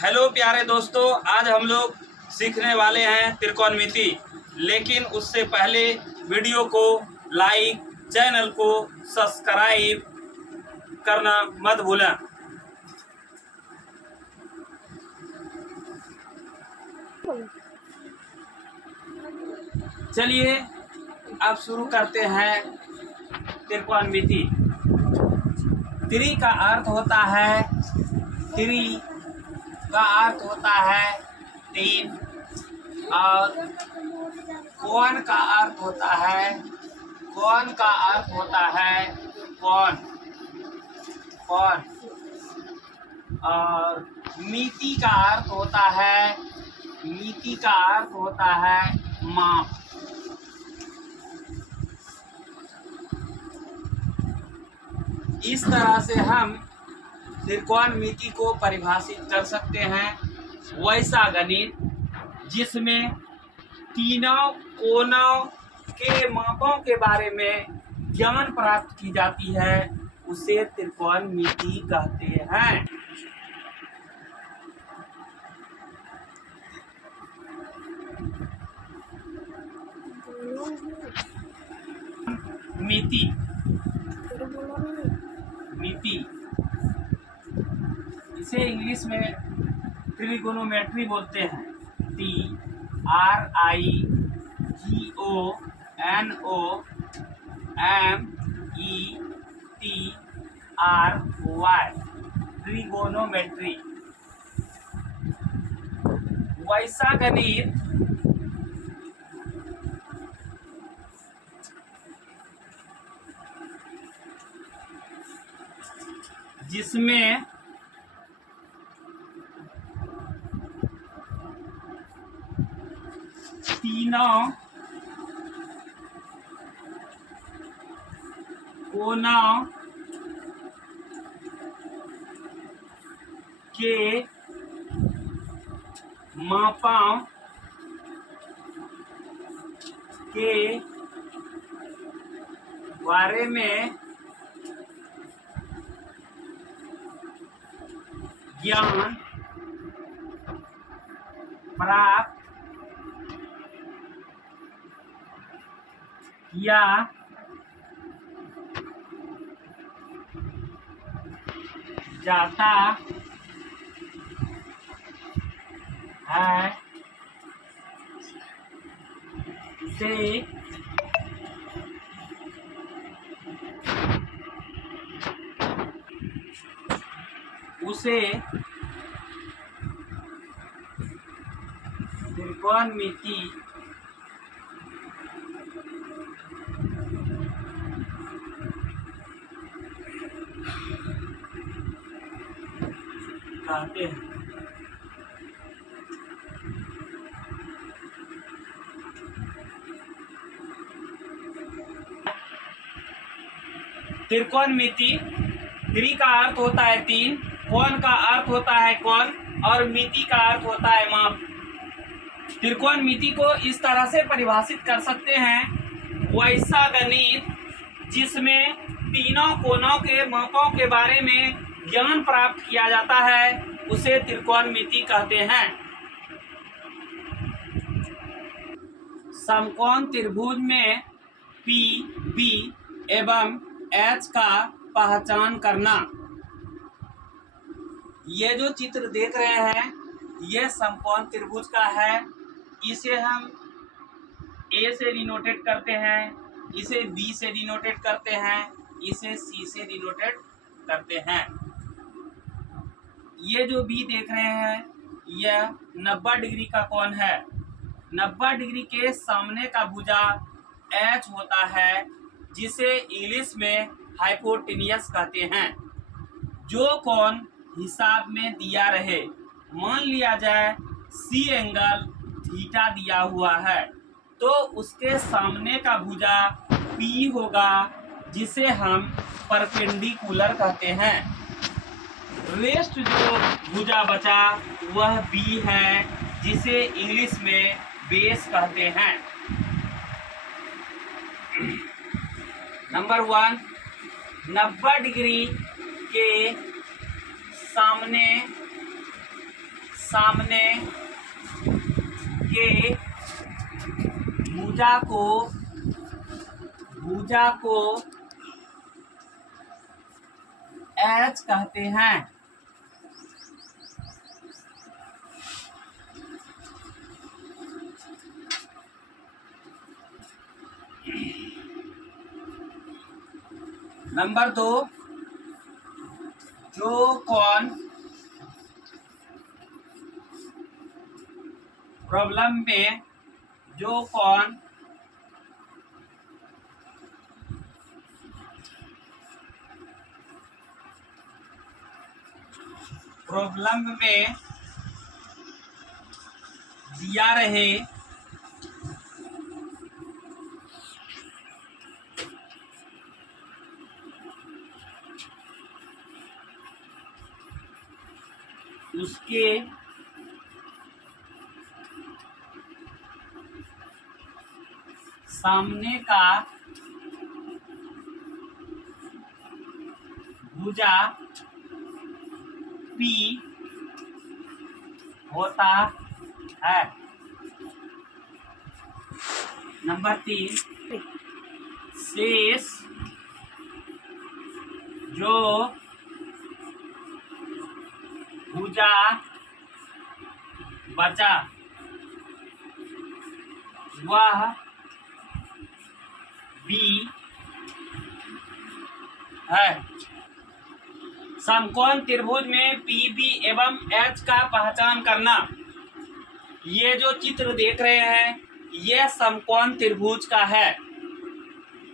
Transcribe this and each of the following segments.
Hello प्यारे दोस्तों, आज हम लोग सीखने वाले हैं त्रिकोणमिति। लेकिन उससे पहले वीडियो को लाइक, चैनल को सब्सक्राइब करना मत भूलें। चलिए अब शुरू करते हैं त्रिकोणमिति। त्रि का अर्थ होता है तीन, और कोण का अर्थ होता है कोण। और मिति का अर्थ होता है माप। इस तरह से हम त्रिकोणमिति को परिभाषित कर सकते हैं। वैसा गणित जिसमें तीनों कोणों के मापों के बारे में ज्ञान प्राप्त की जाती है, उसे त्रिकोणमिति कहते हैं। मिति इसे इंग्लिश में ट्रिगोनोमेट्री बोलते हैं। TRIGONOMETRY, trigonometry. वैसा गणित जिसमें तीनों कोणों के मापों के बारे में ज्ञान प्राप्त किया जाता है, उसे त्रिकोणमिति कहते हैं। त्रिकोणमिति, त्रि का अर्थ होता है तीन, कोण का अर्थ होता है कोण, और मिति का अर्थ होता है माप। त्रिकोणमिति को इस तरह से परिभाषित कर सकते हैं। वैसा गणित जिसमें तीनों कोणों के मापों के बारे में ज्ञान प्राप्त किया जाता है, उसे त्रिकोणमिति कहते हैं। समकोण त्रिभुज में पी, बी एवं एच का पहचान करना। ये जो चित्र देख रहे हैं, ये समकोण त्रिभुज का है। इसे हम ए से डिनोटेट करते हैं, इसे बी से डिनोटेट करते हैं, इसे सी से डिनोटेट करते हैं। ये जो बी देख रहे हैं, यह 90 डिग्री का कोण है। 90 डिग्री के सामने का भुजा एच होता है, जिसे इंग्लिश में हाइपोटेन्यूस कहते हैं। जो कोण हिसाब में दिया रहे, मान लिया जाए सी एंगल थीटा दिया हुआ है, तो उसके सामने का भुजा पी होगा, जिसे हम परपेंडिकुलर कहते हैं। रेस्ट जो भुजा बचा वह बी है, जिसे इंग्लिश में बेस कहते हैं। नंबर 1, 90 डिग्री के सामने सामने के भुजा को एच कहते हैं। नंबर 2, जो कौन प्रॉब्लम में दिया रहे उसके सामने का भुजा P होता है। नंबर 3, शेष जो भुजा बचा वह B है। समकोण त्रिभुज में PB एवं H का पहचान करना। ये जो चित्र देख रहे हैं यह समकोण त्रिभुज का है।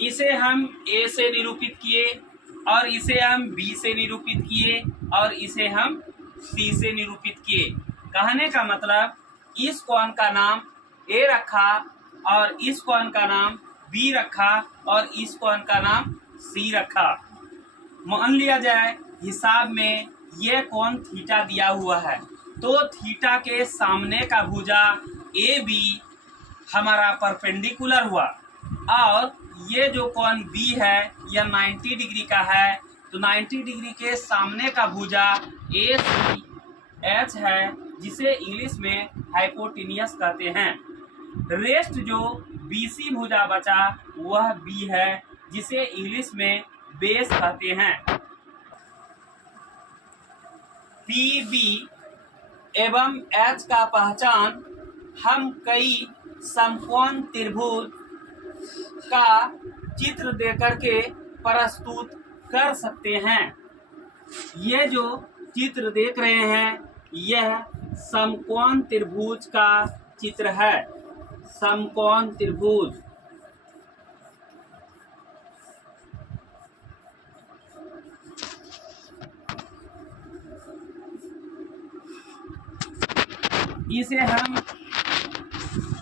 इसे हम A से निरूपित किए और इसे हम B से निरूपित किए और इसे हम C से निरूपित किए। कहने का मतलब इस कोण का नाम A रखा और इस कोण का नाम B रखा और इस कोण का नाम C रखा। मान लिया जाए हिसाब में यह कोण थीटा दिया हुआ है, तो थीटा के सामने का भुजा AB हमारा परपेंडिकुलर हुआ और ये जो कोण B है यह 90 डिग्री का है, तो 90 डिग्री के सामने का भुजा ACH है, जिसे इंग्लिश में हाइपोटेनियस कहते हैं। रेस्ट जो BC भुजा बचा वह B है, जिसे इंग्लिश में बेस कहते हैं। PB एवं H का पहचान हम कई समकोण त्रिभुज का चित्र देकर के प्रस्तुत कर सकते हैं। ये जो चित्र देख रहे हैं यह समकोण त्रिभुज का चित्र है। समकोण त्रिभुज इसे हम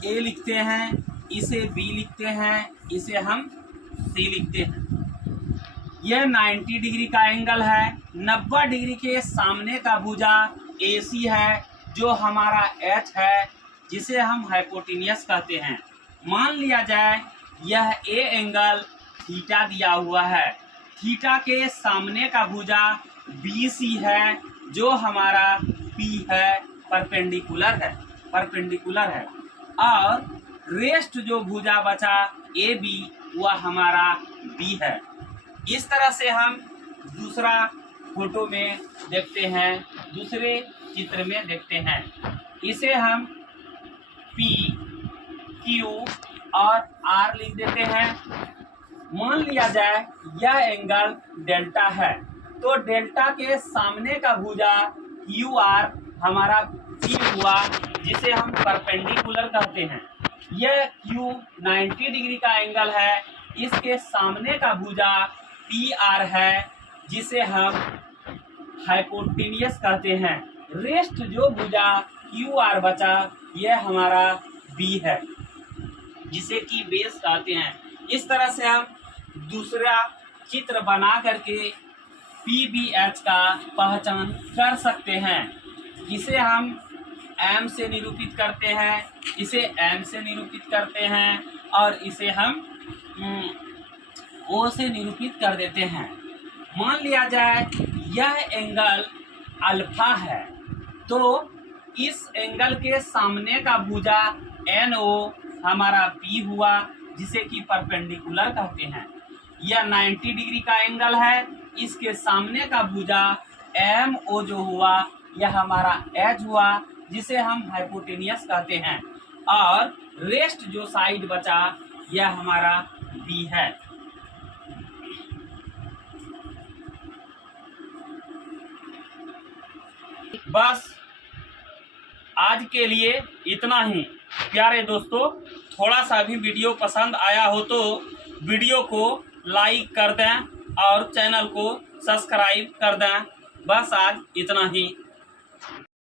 A लिखते हैं, इसे B लिखते हैं, इसे हम C लिखते हैं। यह 90 डिग्री का एंगल है। 90 डिग्री के सामने का भुजा AC है, जो हमारा H है, जिसे हम हाइपोटेनियस कहते हैं। मान लिया जाए यह A एंगल थीटा दिया हुआ है। थीटा के सामने का भुजा BC है, जो हमारा P है, परपेंडिकुलर है और रेस्ट जो भुजा बचा AB वह हमारा B है। इस तरह से हम दूसरा फोटो में देखते हैं, दूसरे चित्र में देखते हैं। इसे हम P, Q और R लिख देते हैं। मान लिया जाए यह एंगल डेल्टा है, तो डेल्टा के सामने का भुजा QR हमारा P हुआ, जिसे हम परपेंडिकुलर कहते हैं। यह Q 90 डिग्री का एंगल है, इसके सामने का भुजा PR है, जिसे हम हाइपोटेनियस कहते हैं। रेस्ट जो भुजा QR बचा यह हमारा B है, जिसे कि बेस कहते हैं। इस तरह से हम दूसरा चित्र बना करके PBH का पहचान कर सकते हैं। इसे हम M से निरूपित करते हैं, इसे N से निरूपित करते हैं और इसे हम O से निरूपित कर देते हैं। मान लिया जाए यह एंगल अल्फा है, तो इस एंगल के सामने का भुजा NO हमारा P हुआ, जिसे कि परपेंडिकुलर कहते हैं। यह 90 डिग्री का एंगल है। इसके सामने का भुजा MO जो हुआ यह हमारा H हुआ, जिसे हम हाइपोटेनियस कहते हैं। और रेस्ट जो साइड बचा यह हमारा B है। बस आज के लिए इतना ही। प्यारे दोस्तों, थोड़ा सा भी वीडियो पसंद आया हो तो वीडियो को लाइक कर दें और चैनल को सब्सक्राइब कर दें। बस आज इतना ही।